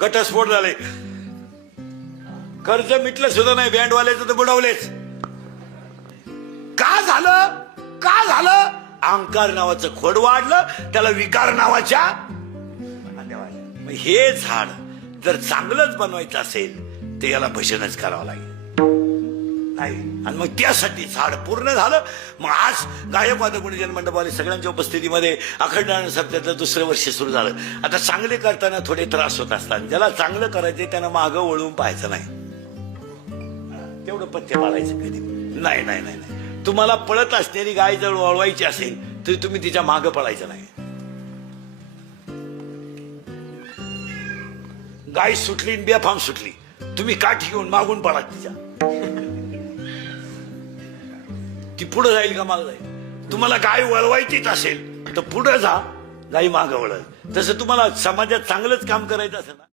घटस्फोट झाले, कर्ज मिटलं सुद्धा नाही, बँडवाल्याचं तर बुडवलेच. का झालं? का झालं? अहंकार नावाचं खोड वाढलं, त्याला विकार नावाच्या. मग हे झाड जर चांगलंच बनवायचं असेल तर याला भजनच करावं लागेल नाही. आणि मग त्यासाठी झाड पूर्ण झालं. मग आज गायक वादक गुणजन मंडपाने सगळ्यांच्या उपस्थितीमध्ये अखंड सप्त्याचं दुसरं वर्ष सुरू झालं. आता चांगले करताना थोडे त्रास होत असतात. ज्याला चांगलं करायचे त्यानं मागं वळून पाहायचं नाही, तेवढं पथ्य पाळायचं कधी नाही. नाही नाही नाही, तुम्हाला पळत असलेली गाय जर वळवायची असेल तर तुम्ही तिच्या मागं पळायचं नाही. गाय सुटली बेफाम सुटली, तुम्ही काठी घेऊन मागून पळा तिच्या. ती पुढे जाईल का माग जाईल? तुम्हाला गाय वळवायचीच असेल तर पुढे जा, गाई मागं वळल. तसं तुम्हाला समाजात चांगलंच काम करायचं असेल ना.